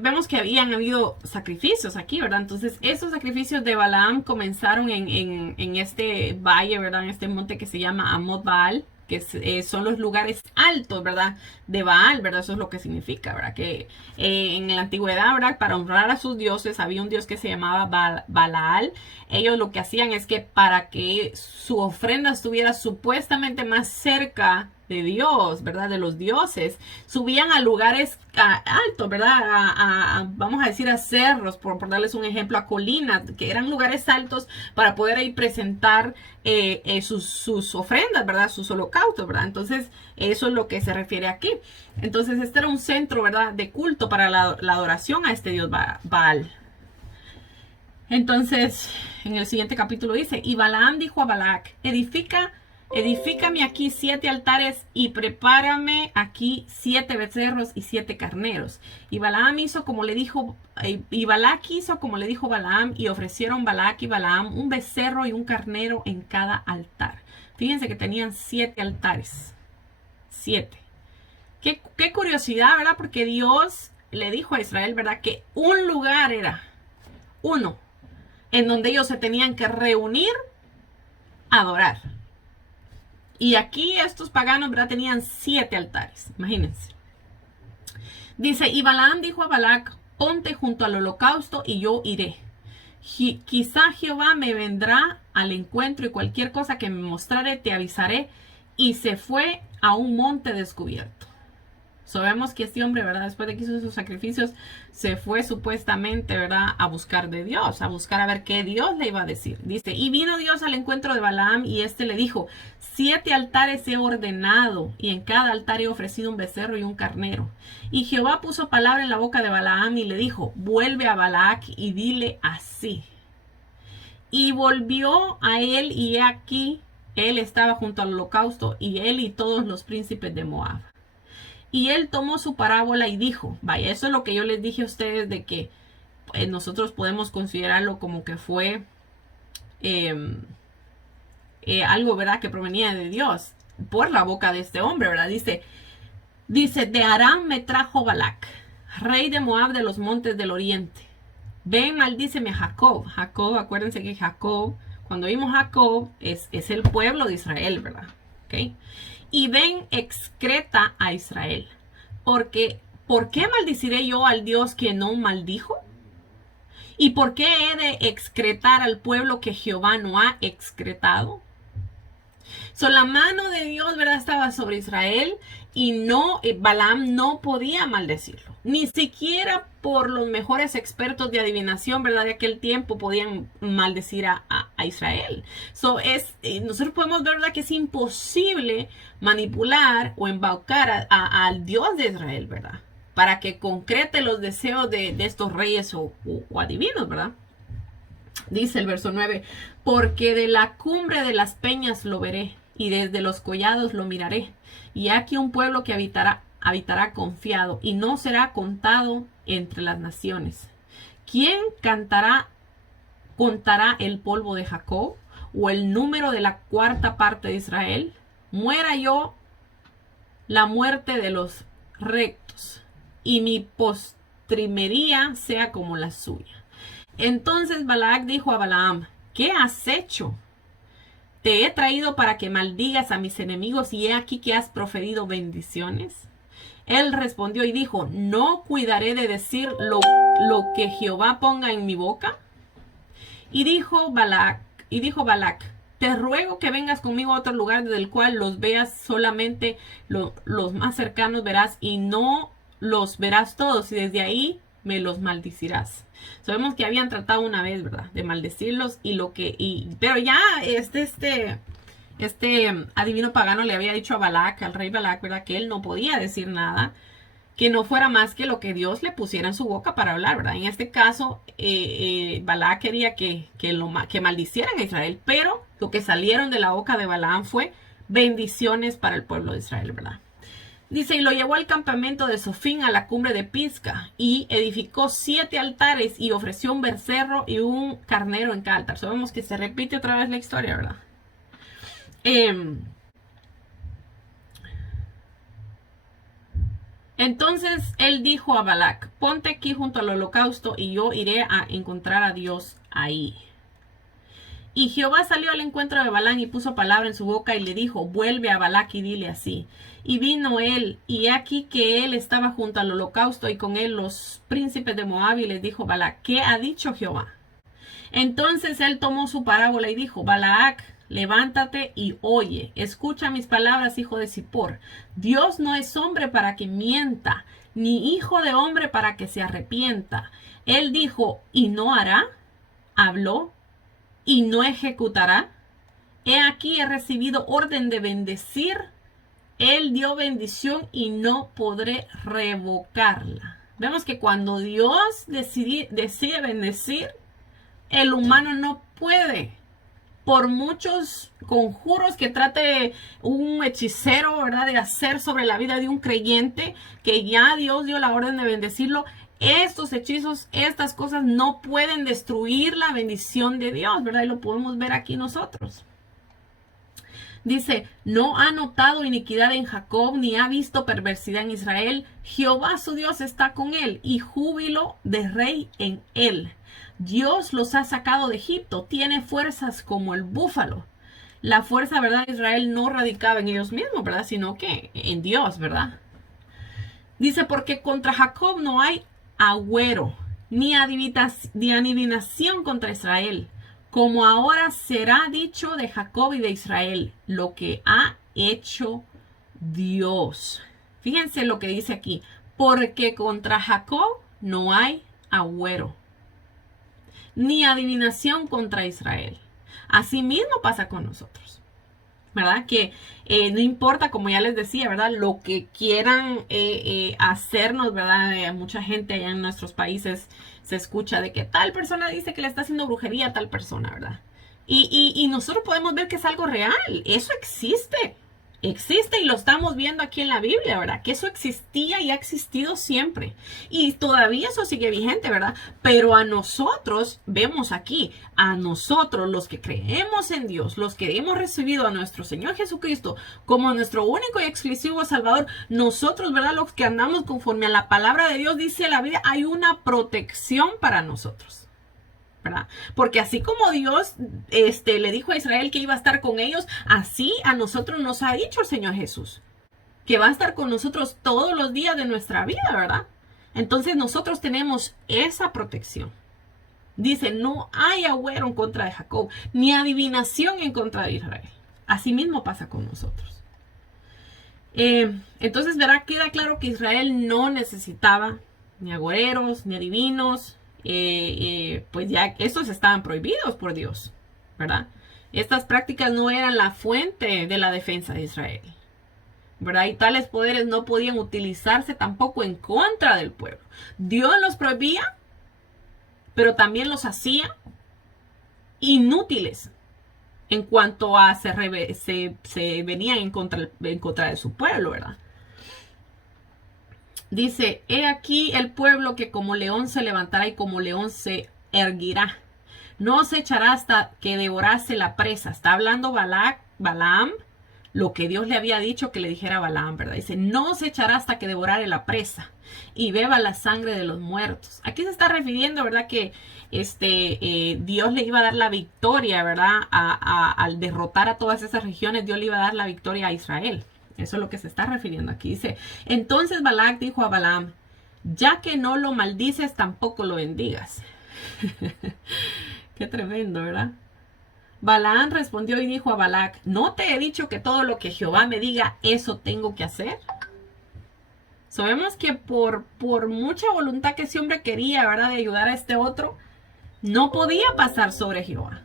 vemos que habían habido sacrificios aquí, ¿verdad? Entonces, esos sacrificios de Balaam comenzaron en este valle, ¿verdad? En este monte que se llama Amot Baal, que son los lugares altos, ¿verdad? De Baal, ¿verdad? Eso es lo que significa, ¿verdad? Que en la antigüedad, ¿verdad? Para honrar a sus dioses, había un dios que se llamaba Balaal. Ellos lo que hacían es que para que su ofrenda estuviera supuestamente más cerca de Dios, ¿verdad? De los dioses, subían a lugares altos, ¿verdad? Vamos a decir a cerros, por darles un ejemplo, a colinas, que eran lugares altos para poder ahí presentar sus ofrendas, ¿verdad? Sus holocaustos, ¿verdad? Entonces, eso es lo que se refiere aquí. Entonces, este era un centro, ¿verdad? De culto para la adoración a este dios Baal. Entonces, en el siguiente capítulo dice, y Balaam dijo a Balac, edifícame aquí 7 altares y prepárame aquí 7 becerros y 7 carneros. Y Balaam hizo como le dijo, y Balac hizo como le dijo Balaam, y ofrecieron Balac y Balaam un becerro y un carnero en cada altar. Fíjense que tenían 7 altares. 7. Qué curiosidad, ¿verdad? Porque Dios le dijo a Israel, ¿verdad? Que un lugar era uno en donde ellos se tenían que reunir a adorar. Y aquí estos paganos, ¿verdad? Tenían 7 altares, imagínense. Dice, y Balaam dijo a Balac, ponte junto al holocausto y yo iré. Quizá Jehová me vendrá al encuentro y cualquier cosa que me mostrare te avisaré. Y se fue a un monte descubierto. Sabemos que este hombre, ¿verdad? Después de que hizo sus sacrificios, se fue supuestamente, ¿verdad? A buscar de Dios, a buscar a ver qué Dios le iba a decir. Dice, y vino Dios al encuentro de Balaam y le dijo, 7 altares he ordenado y en cada altar he ofrecido un becerro y un carnero. Y Jehová puso palabra en la boca de Balaam y le dijo, vuelve a Balac y dile así. Y volvió a él y aquí él estaba junto al holocausto y él y todos los príncipes de Moab. Y él tomó su parábola y dijo, vaya, eso es lo que yo les dije a ustedes de que nosotros podemos considerarlo como que fue algo, ¿verdad? Que provenía de Dios por la boca de este hombre, ¿verdad? Dice, de Aram me trajo Balac, rey de Moab de los montes del oriente. Ven, maldíceme a Jacob. Jacob, acuérdense que Jacob, cuando vimos Jacob, es el pueblo de Israel, ¿verdad? ¿Ok? Y ven, excreta a Israel. ¿Por qué maldiciré yo al Dios que no maldijo? ¿Y por qué he de excretar al pueblo que Jehová no ha excretado? La mano de Dios, ¿verdad? Estaba sobre Israel y Balaam no podía maldecirlo. Ni siquiera por los mejores expertos de adivinación, ¿verdad? De aquel tiempo podían maldecir a Israel. Nosotros podemos ver, ¿verdad? Que es imposible manipular o embaucar al Dios de Israel, ¿verdad? Para que concrete los deseos de estos reyes o adivinos, ¿verdad? Dice el verso 9, porque de la cumbre de las peñas lo veré, y desde los collados lo miraré. Y aquí un pueblo que habitará confiado, y no será contado entre las naciones. ¿Quién contará el polvo de Jacob, o el número de la 4ª parte de Israel? Muera yo la muerte de los rectos, y mi postrimería sea como la suya. Entonces Balac dijo a Balaam, ¿qué has hecho? Te he traído para que maldigas a mis enemigos y he aquí que has proferido bendiciones. Él respondió y dijo, ¿no cuidaré de decir lo que Jehová ponga en mi boca? Y dijo Balac, te ruego que vengas conmigo a otro lugar del cual los veas solamente los más cercanos verás y no los verás todos y desde ahí me los maldicirás. Sabemos que habían tratado una vez, ¿verdad? De maldecirlos pero ya este adivino pagano le había dicho a Balac, al rey Balac, ¿verdad? Que él no podía decir nada que no fuera más que lo que Dios le pusiera en su boca para hablar, ¿verdad? En este caso, Balac quería que maldicieran a Israel, pero lo que salieron de la boca de Balaam fue bendiciones para el pueblo de Israel, ¿verdad? Dice, y lo llevó al campamento de Sofín a la cumbre de Pisga y edificó 7 altares y ofreció un becerro y un carnero en cada altar. Sabemos que se repite otra vez la historia, ¿verdad? Entonces él dijo a Balac, ponte aquí junto al holocausto y yo iré a encontrar a Dios ahí. Y Jehová salió al encuentro de Balaam y puso palabra en su boca y le dijo, vuelve a Balac y dile así. Y vino él, y he aquí que él estaba junto al holocausto y con él los príncipes de Moab, y les dijo Balac, ¿qué ha dicho Jehová? Entonces él tomó su parábola y dijo, Balac, levántate y oye, escucha mis palabras, hijo de Zippor. Dios no es hombre para que mienta, ni hijo de hombre para que se arrepienta. Él dijo, ¿y no hará? Habló, ¿y no ejecutará? He aquí he recibido orden de bendecir. Él dio bendición y no podré revocarla. Vemos que cuando Dios decide bendecir, el humano no puede. Por muchos conjuros que trate un hechicero, ¿verdad?, de hacer sobre la vida de un creyente, que ya Dios dio la orden de bendecirlo, estos hechizos, estas cosas no pueden destruir la bendición de Dios, ¿verdad? Y lo podemos ver aquí nosotros. Dice, no ha notado iniquidad en Jacob, ni ha visto perversidad en Israel. Jehová su Dios está con él, y júbilo de rey en él. Dios los ha sacado de Egipto, tiene fuerzas como el búfalo. La fuerza, ¿verdad?, de Israel no radicaba en ellos mismos, ¿verdad?, sino que en Dios, ¿verdad? Dice, porque contra Jacob no hay agüero, ni adivinación contra Israel, como ahora será dicho de Jacob y de Israel, lo que ha hecho Dios. Fíjense lo que dice aquí, porque contra Jacob no hay agüero, ni adivinación contra Israel. Así mismo pasa con nosotros, ¿verdad? Que no importa, como ya les decía, ¿verdad?, lo que quieran hacernos, ¿verdad? Mucha gente allá en nuestros países se escucha de que tal persona dice que le está haciendo brujería a tal persona, ¿verdad? Y nosotros podemos ver que es algo real. Eso existe. Existe y lo estamos viendo aquí en la Biblia, ¿verdad? Que eso existía y ha existido siempre. Y todavía eso sigue vigente, ¿verdad? Pero a nosotros, vemos aquí, a nosotros los que creemos en Dios, los que hemos recibido a nuestro Señor Jesucristo como nuestro único y exclusivo Salvador, nosotros, ¿verdad?, los que andamos conforme a la palabra de Dios, dice la Biblia, hay una protección para nosotros, ¿verdad? Porque así como Dios le dijo a Israel que iba a estar con ellos, así a nosotros nos ha dicho el Señor Jesús, que va a estar con nosotros todos los días de nuestra vida, ¿verdad? Entonces nosotros tenemos esa protección. Dice, no hay agüero en contra de Jacob, ni adivinación en contra de Israel. Así mismo pasa con nosotros. Entonces, ¿verdad?, queda claro que Israel no necesitaba ni agüeros, ni adivinos. Pues ya estos estaban prohibidos por Dios, ¿verdad? Estas prácticas no eran la fuente de la defensa de Israel, ¿verdad? Y tales poderes no podían utilizarse tampoco en contra del pueblo. Dios los prohibía, pero también los hacía inútiles en cuanto a se venían en contra de su pueblo, ¿verdad? Dice, he aquí el pueblo que como león se levantará y como león se erguirá. No se echará hasta que devorase la presa. Está hablando Balaam, lo que Dios le había dicho que le dijera a Balaam, ¿verdad? Dice, no se echará hasta que devorare la presa y beba la sangre de los muertos. Aquí se está refiriendo, ¿verdad?, que Dios le iba a dar la victoria, ¿verdad? Al derrotar a todas esas regiones, Dios le iba a dar la victoria a Israel. Eso es lo que se está refiriendo aquí. Dice, entonces Balac dijo a Balaam, ya que no lo maldices, tampoco lo bendigas. Qué tremendo, ¿verdad? Balaam respondió y dijo a Balac, ¿no te he dicho que todo lo que Jehová me diga, eso tengo que hacer? Sabemos que por mucha voluntad que ese hombre quería, ¿verdad?, de ayudar a este otro, no podía pasar sobre Jehová.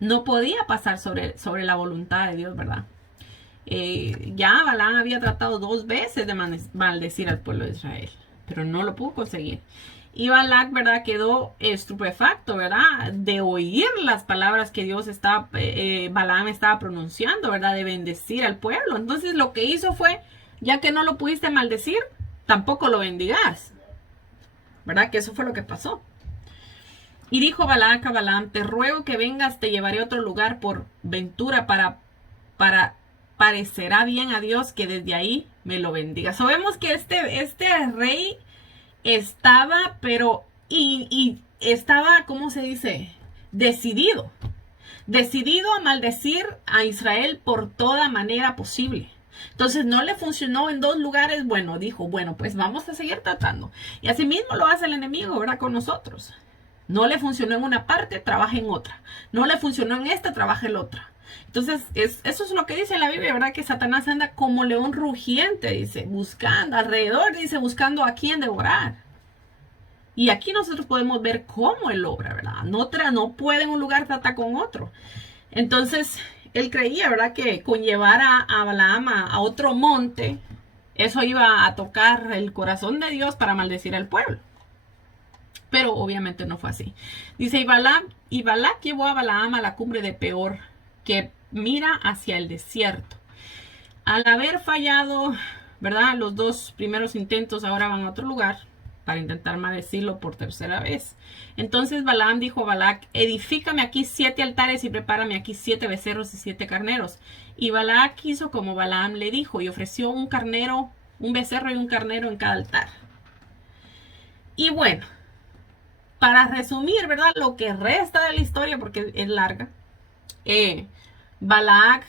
No podía pasar sobre la voluntad de Dios, ¿verdad? Ya Balaam había tratado 2 veces de maldecir al pueblo de Israel, pero no lo pudo conseguir. Y Balac, ¿verdad?, quedó estupefacto, ¿verdad?, de oír las palabras que Balaam estaba pronunciando, ¿verdad?, de bendecir al pueblo. Entonces lo que hizo fue, ya que no lo pudiste maldecir, tampoco lo bendigas, ¿verdad? Que eso fue lo que pasó. Y dijo Balac a Balaam, te ruego que vengas, te llevaré a otro lugar por ventura para parecerá bien a Dios que desde ahí me lo bendiga. Sabemos que este rey estaba, pero, y estaba, ¿cómo se dice? Decidido a maldecir a Israel por toda manera posible. Entonces no le funcionó en dos lugares. Bueno, dijo, bueno, pues vamos a seguir tratando. Y así mismo lo hace el enemigo, ¿verdad? Con nosotros. No le funcionó en una parte, trabaja en otra. No le funcionó en esta, trabaja en la otra. Entonces, eso es lo que dice la Biblia, ¿verdad? Que Satanás anda como león rugiente, dice, buscando alrededor, dice, buscando a quién devorar. Y aquí nosotros podemos ver cómo él obra, ¿verdad? No puede en un lugar tratar con otro. Entonces, él creía, ¿verdad? Que con llevar a Balaam a otro monte, eso iba a tocar el corazón de Dios para maldecir al pueblo. Pero obviamente no fue así. Dice, y Balac llevó a Balaam a la cumbre de Peor, que mira hacia el desierto. Al haber fallado, ¿verdad? Los dos primeros intentos, ahora van a otro lugar para intentar maldecirlo por tercera vez. Entonces Balaam dijo a Balac, edifícame aquí 7 altares y prepárame aquí 7 becerros y 7 carneros. Y Balac hizo como Balaam le dijo y ofreció un carnero, un becerro y un carnero en cada altar. Y bueno, para resumir, ¿verdad? Lo que resta de la historia, porque es larga, Balac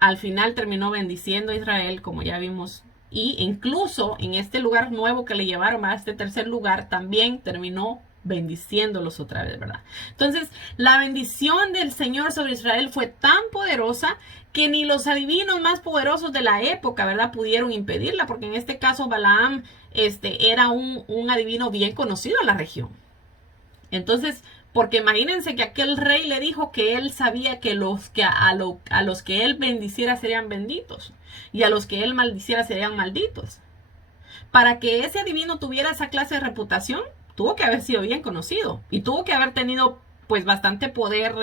al final terminó bendiciendo a Israel, como ya vimos, y incluso en este lugar nuevo que le llevaron a este tercer lugar, también terminó bendiciéndolos otra vez, ¿verdad? Entonces, la bendición del Señor sobre Israel fue tan poderosa que ni los adivinos más poderosos de la época, ¿verdad? Pudieron impedirla, porque en este caso Balaam era un adivino bien conocido en la región. Entonces, porque imagínense que aquel rey le dijo que él sabía que a los que él bendiciera serían benditos y a los que él maldiciera serían malditos. Para que ese adivino tuviera esa clase de reputación, tuvo que haber sido bien conocido y tuvo que haber tenido pues bastante poder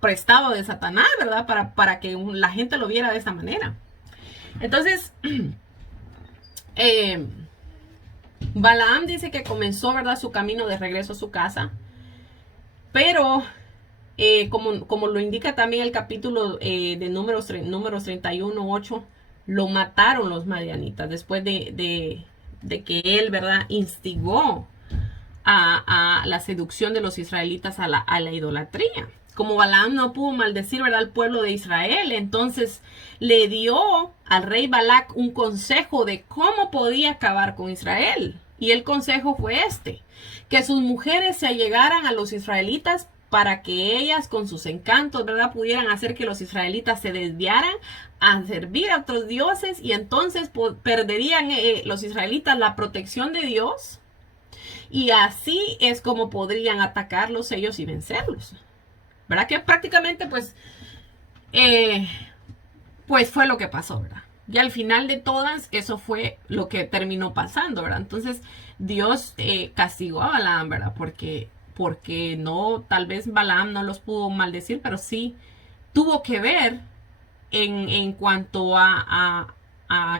prestado de Satanás, ¿verdad? Para que la gente lo viera de esta manera. Entonces, Balaam dice que comenzó, ¿verdad?, su camino de regreso a su casa, pero como lo indica también el capítulo de números 31:8, lo mataron los madianitas después de que él, ¿verdad?, instigó a la seducción de los israelitas a la idolatría. Como Balaam no pudo maldecir, ¿verdad?, al pueblo de Israel, entonces le dio al rey Balac un consejo de cómo podía acabar con Israel. Y el consejo fue que sus mujeres se allegaran a los israelitas para que ellas con sus encantos, ¿verdad?, pudieran hacer que los israelitas se desviaran a servir a otros dioses y entonces perderían los israelitas la protección de Dios y así es como podrían atacarlos ellos y vencerlos. ¿Verdad? Que prácticamente pues fue lo que pasó, ¿verdad? Y al final de todas, eso fue lo que terminó pasando, ¿verdad? Entonces, Dios castigó a Balaam, ¿verdad? Porque no, tal vez Balaam no los pudo maldecir, pero sí tuvo que ver en cuanto a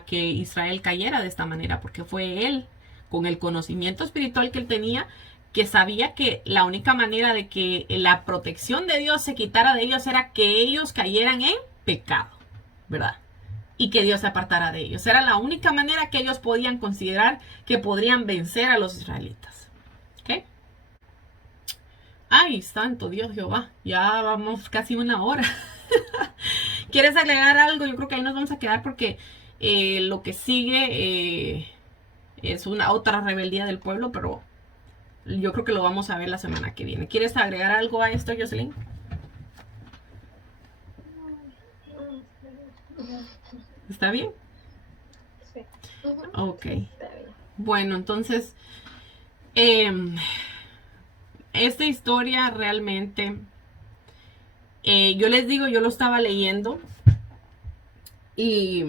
que Israel cayera de esta manera, porque fue él, con el conocimiento espiritual que él tenía, que sabía que la única manera de que la protección de Dios se quitara de ellos era que ellos cayeran en pecado, ¿verdad? Y que Dios se apartara de ellos. Era la única manera que ellos podían considerar que podrían vencer a los israelitas. ¿Ok? Ay, santo Dios Jehová, ya vamos casi 1 hora. ¿Quieres agregar algo? Yo creo que ahí nos vamos a quedar porque lo que sigue es otra rebeldía del pueblo, pero yo creo que lo vamos a ver la semana que viene. ¿Quieres agregar algo a esto, Jocelyn? ¿Está bien? Sí. Ok. Está bien. Bueno, entonces, esta historia realmente, yo les digo, yo lo estaba leyendo y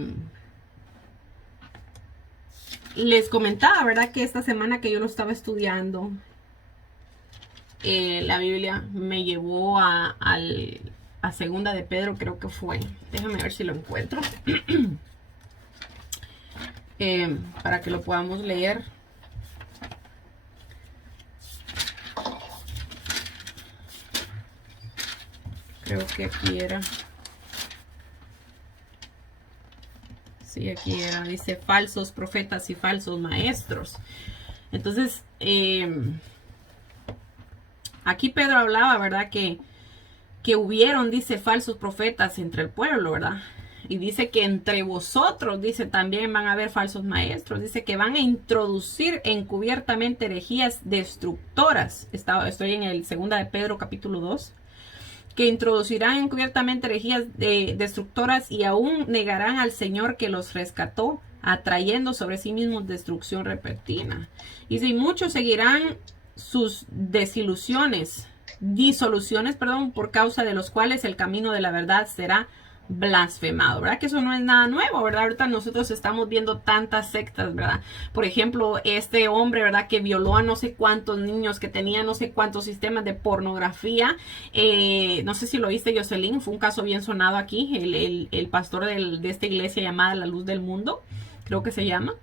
les comentaba, ¿verdad?, que esta semana que yo lo estaba estudiando, la Biblia me llevó a Segunda de Pedro, creo que fue. Déjame ver si lo encuentro. Para que lo podamos leer. Creo que aquí era. Sí, aquí era, dice falsos profetas y falsos maestros. Entonces, aquí Pedro hablaba, ¿verdad? Que hubieron, dice, falsos profetas entre el pueblo, ¿verdad? Y dice que entre vosotros, dice, también van a haber falsos maestros. Dice que van a introducir encubiertamente herejías destructoras. Estoy en el 2 de Pedro capítulo 2. Que introducirán encubiertamente herejías destructoras y aún negarán al Señor que los rescató, atrayendo sobre sí mismos destrucción repentina. Y si muchos seguirán sus disoluciones, por causa de los cuales el camino de la verdad será blasfemado, ¿verdad? Que eso no es nada nuevo, ¿verdad? Ahorita nosotros estamos viendo tantas sectas, ¿verdad? Por ejemplo, este hombre, ¿verdad? Que violó a no sé cuántos niños, que tenía no sé cuántos sistemas de pornografía. No sé si lo viste, Jocelyn, fue un caso bien sonado aquí, el pastor de esta iglesia llamada La Luz del Mundo, creo que se llama.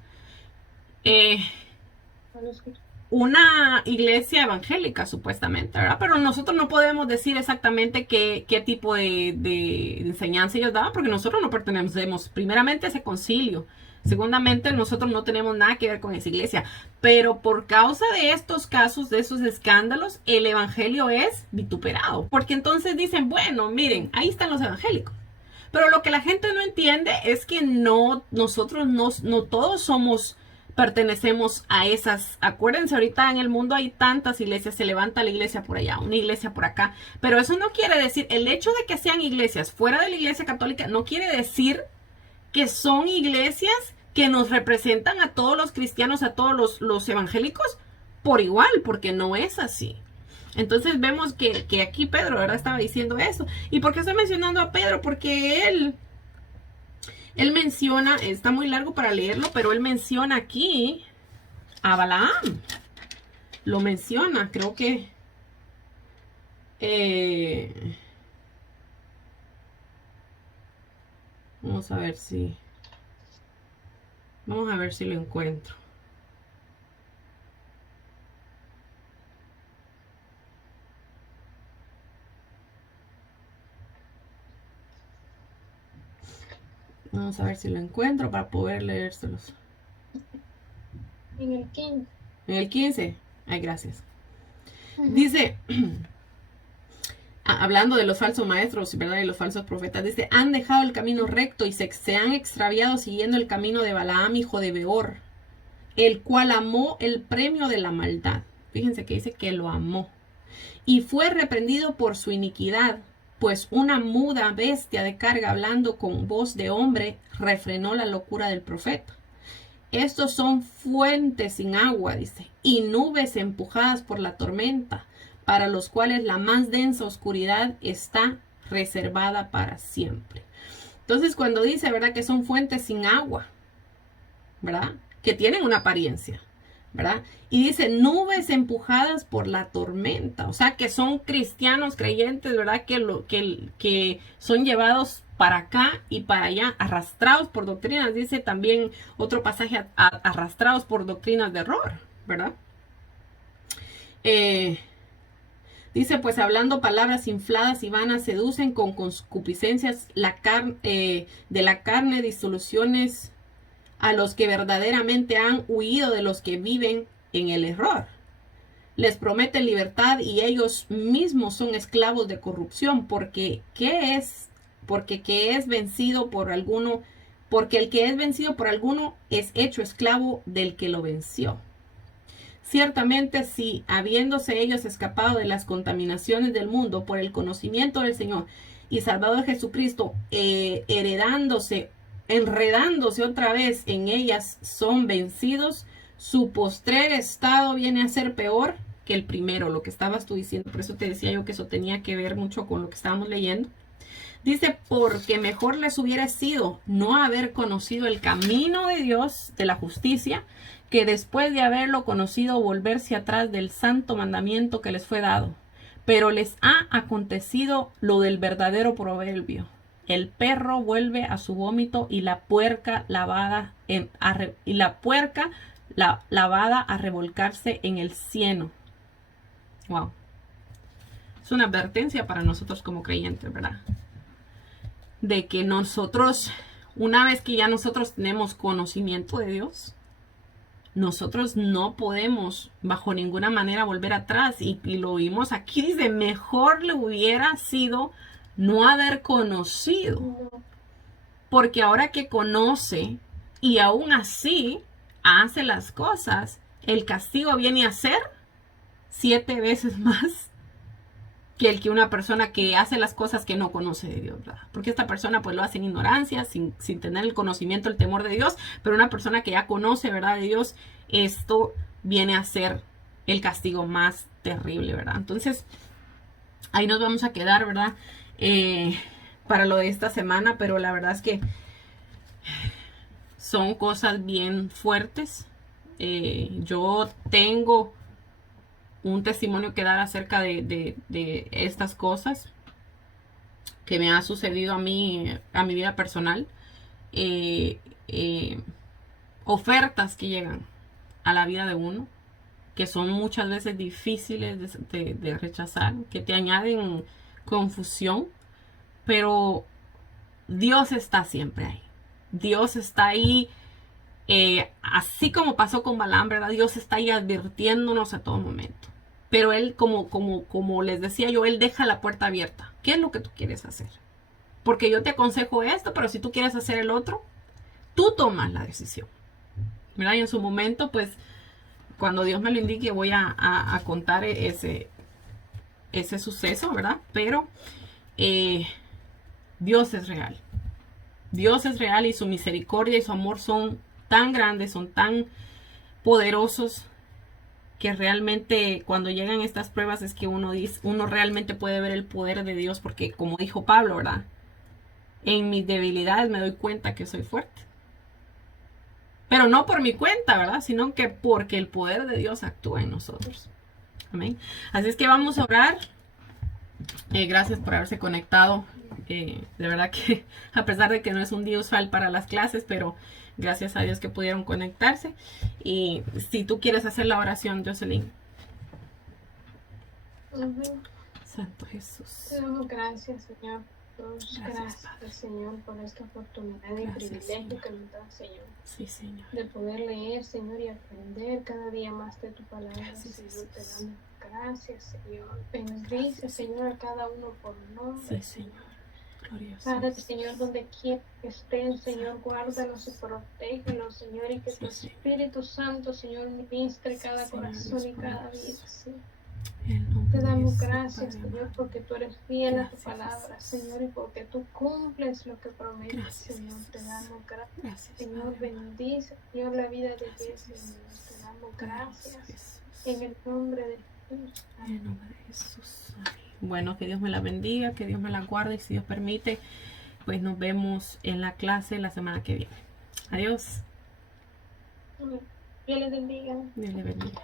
Una iglesia evangélica supuestamente, ¿verdad? Pero nosotros no podemos decir exactamente qué tipo de enseñanza ellos daban, porque nosotros no pertenecemos primeramente a ese concilio, segundamente nosotros no tenemos nada que ver con esa iglesia, pero por causa de estos casos, de esos escándalos, el evangelio es vituperado, porque entonces dicen, bueno, miren, ahí están los evangélicos. Pero lo que la gente no entiende es que nosotros no todos pertenecemos a esas. Acuérdense, ahorita en el mundo hay tantas iglesias, se levanta la iglesia por allá, una iglesia por acá, pero eso no quiere decir, el hecho de que sean iglesias fuera de la iglesia católica no quiere decir que son iglesias que nos representan a todos los cristianos, a todos los evangélicos por igual, porque no es así. Entonces vemos que aquí Pedro, ¿verdad? Estaba diciendo eso. ¿Y por qué estoy mencionando a Pedro? Porque él menciona, está muy largo para leerlo, pero él menciona aquí a Balaam. Lo menciona, creo que vamos a ver si lo encuentro. Vamos a ver si lo encuentro para poder leérselos. En el 15. En el 15. Ay, gracias. Dice, hablando de los falsos maestros, ¿verdad? Y los falsos profetas, dice, han dejado el camino recto y se han extraviado siguiendo el camino de Balaam, hijo de Beor, el cual amó el premio de la maldad. Fíjense que dice que lo amó. Y fue reprendido por su iniquidad, pues una muda bestia de carga hablando con voz de hombre refrenó la locura del profeta. Estos son fuentes sin agua, dice, y nubes empujadas por la tormenta, para los cuales la más densa oscuridad está reservada para siempre. Entonces, cuando dice, ¿verdad? Que son fuentes sin agua, ¿verdad? Que tienen una apariencia, ¿verdad? Y dice nubes empujadas por la tormenta, o sea que son cristianos creyentes, ¿verdad? Que son llevados para acá y para allá, arrastrados por doctrinas, dice también otro pasaje, arrastrados por doctrinas de error, ¿verdad? Dice, pues hablando palabras infladas y vanas, seducen con concupiscencias de la carne, disoluciones a los que verdaderamente han huido de los que viven en el error. Les prometen libertad y ellos mismos son esclavos de corrupción, porque el que es vencido por alguno es hecho esclavo del que lo venció. Ciertamente, si habiéndose ellos escapado de las contaminaciones del mundo por el conocimiento del Señor y Salvador Jesucristo, enredándose otra vez en ellas, son vencidos, su postrer estado viene a ser peor que el primero, lo que estabas tú diciendo. Por eso te decía yo que eso tenía que ver mucho con lo que estábamos leyendo. Dice, porque mejor les hubiera sido no haber conocido el camino de Dios, de la justicia, que después de haberlo conocido volverse atrás del santo mandamiento que les fue dado. Pero les ha acontecido lo del verdadero proverbio. El perro vuelve a su vómito y la puerca lavada a revolcarse en el cieno. Wow. Es una advertencia para nosotros como creyentes, ¿verdad? De que nosotros una vez que ya nosotros tenemos conocimiento de Dios, nosotros no podemos bajo ninguna manera volver atrás. Y lo vimos aquí, dice, mejor le hubiera sido no haber conocido. Porque ahora que conoce y aún así hace las cosas, el castigo viene a ser 7 veces más que el que una persona que hace las cosas que no conoce de Dios, ¿verdad? Porque esta persona pues lo hace en ignorancia, sin tener el conocimiento, el temor de Dios, pero una persona que ya conoce, ¿verdad?, de Dios, esto viene a ser el castigo más terrible, ¿verdad? Entonces, ahí nos vamos a quedar, ¿verdad?, para lo de esta semana, pero la verdad es que son cosas bien fuertes. Yo tengo un testimonio que dar acerca de estas cosas que me ha sucedido a mí, a mi vida personal. Ofertas que llegan a la vida de uno, que son muchas veces difíciles de rechazar, que te añaden confusión, pero Dios está siempre ahí. Dios está ahí, así como pasó con Balaam, ¿verdad? Dios está ahí advirtiéndonos a todo momento. Pero Él, como les decía yo, Él deja la puerta abierta. ¿Qué es lo que tú quieres hacer? Porque yo te aconsejo esto, pero si tú quieres hacer el otro, tú tomas la decisión, ¿verdad? Y en su momento, pues, cuando Dios me lo indique, voy a contar ese suceso, ¿verdad? Pero Dios es real. Dios es real y su misericordia y su amor son tan grandes, son tan poderosos, que realmente cuando llegan estas pruebas es que uno realmente puede ver el poder de Dios, porque como dijo Pablo, ¿verdad? En mis debilidades me doy cuenta que soy fuerte. Pero no por mi cuenta, ¿verdad? Sino que porque el poder de Dios actúa en nosotros. Amén. Así es que vamos a orar. Gracias por haberse conectado. De verdad que a pesar de que no es un día usual para las clases, pero gracias a Dios que pudieron conectarse. Y si tú quieres hacer la oración, Jocelyn. Santo Jesús. Te damos gracias, Señor. Gracias, Señor, por esta oportunidad y privilegio, Señor, que nos da, Señor. Sí, Señor. De poder leer, Señor, y aprender cada día más de tu palabra. Gracias, Señor, Jesús. te damos gracias, Señor. Bendice, Señor, a cada uno por nombre, Sí, Señor. Glorioso. Padre, Señor, donde quiera que estén, Señor, guárdalos y protégelos, Señor, y que tu Espíritu Santo, Señor, ministre cada corazón y cada vida, Señor. Te damos gracias, Señor, porque tú eres fiel a tu palabra, Señor, y porque tú cumples lo que prometes, Señor. Te damos gracias, Señor. Bendice, Señor, la vida de Dios, Señor. Te damos gracias en el nombre de Jesús. En el nombre de Jesús. Bueno, que Dios me la bendiga, que Dios me la guarde y si Dios permite, pues nos vemos en la clase la semana que viene. Adiós. Dios les bendiga. Dios le bendiga.